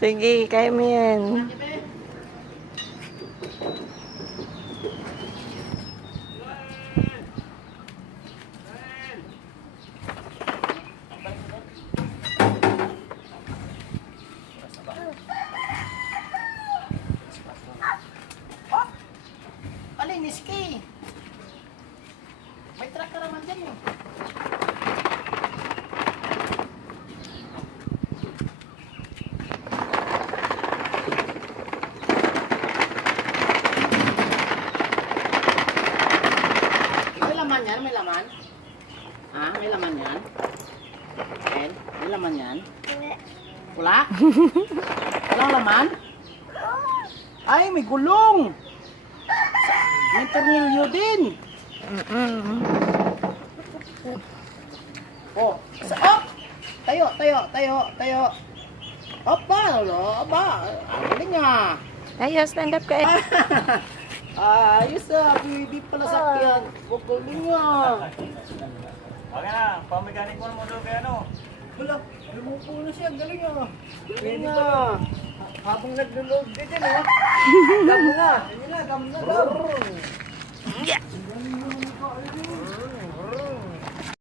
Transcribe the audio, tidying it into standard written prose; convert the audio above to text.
Sige, kaya mo yan. Alinis ka eh. May truck ka naman dyan eh. May laman yan? May laman? Ha? May laman yan? Ken? May laman yan? Wala? Walang laman? Ay, may gulong! May tornilyo din! Oh, oh! Tayo, tayo, tayo, tayo! Opa, lolo, aba! Galing ah! Ayo, stand up ka. Ayos ah, pwede pala sakyan. Galing ah! Okay na, pamekanik mo mo doon kaya ano. Wala, lumupo na siya, galing ah! Galing ah! Habang naglulog din din ah! Gamo na! Ayun na, gamo na daw! Yeah. Galing naman ito, ayun.